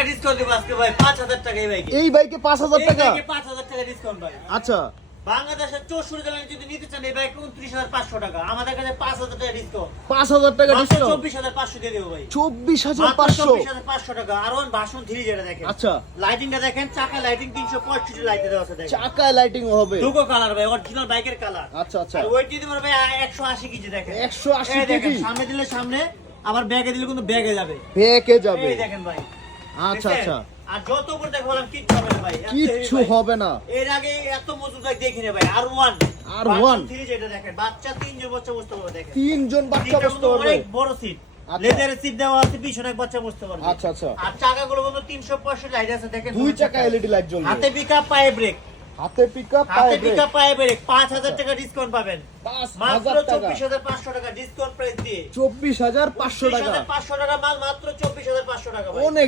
টাকা ডিসকাউন্ট দেব আজকে ভাই, 5000 টাকা এই বাইকে। এই বাইকে 5000 টাকা? এই বাইকে 5000 টাকা ডিসকাউন্ট ভাই। আচ্ছা, বাংলাদেশের 64 জেলায় যদি নিতে চান এই বাইক 29500 টাকা, আমাদের কাছে 5000 টাকা ডিসকাউন্ট। 5000 টাকা মাত্র ডিসকাউন্ট, 24500 দিয়ে দেব ভাই। 24500। 24500 টাকা। আর ওন ভার্সন 3 যেটা দেখেন, আচ্ছা, লাইটিংটা দেখেন, চাকা লাইটিং 365 লাইট দেওয়া আছে দেখেন, চাকায় লাইটিং হবে, দুটো কালার ভাই, অরিজিনাল বাইকের কালার। আচ্ছা আচ্ছা, আর ওয়েট দিতে পারবে 180 কেজি দেখেন, 180 এই দেখেন, কেজি, সামনে দিলে সামনে, আবার ব্যাগে দিলে কিন্তু ব্যাগে যাবে, বেঁকে যাবে। এই দেখেন ভাই। আচ্ছা দেখছেন? আচ্ছা, আর যত উপর দেখো বললাম কিচ্ছু হবে না ভাই, এত কিচ্ছু heavy ভাই। হবে না। এর আগে এত মজবুত বাইক দেখিনি ভাই। R1 R1 3 যেটা দেখেন, বাচ্চা 3 জন বাচ্চা বসতে পারবে দেখেন, 3 জন বাচ্চা সিটটা বসতে কিন্তু পারবে। অনেক বড় সিট, আচ্ছা। লেদারের সিট দেওয়া আছে, পিছনে এক বাচ্চা বসতে পারবে। আচ্ছা আচ্ছা, আর চাকাগুলো কিন্তু 365 লাইট আছে দেখেন, দুই চাকা এলইডি লাইট জ্বলবে, হাতে পিকআপ পায়ে ব্রেক, হাতে পিকআপ হাতে পায়ে ব্রেক। পিকআপ পায়ে ব্রেক। 5000 টাকা ডিসকাউন্ট পাবেন, 5000 মাত্র টাকা, 24500 টাকা ডিসকাউন্ট প্রাইস দিয়ে। 24500 টাকা। 24500 টাকা মাল মাত্র 24500 টাকা ভাই। অনেক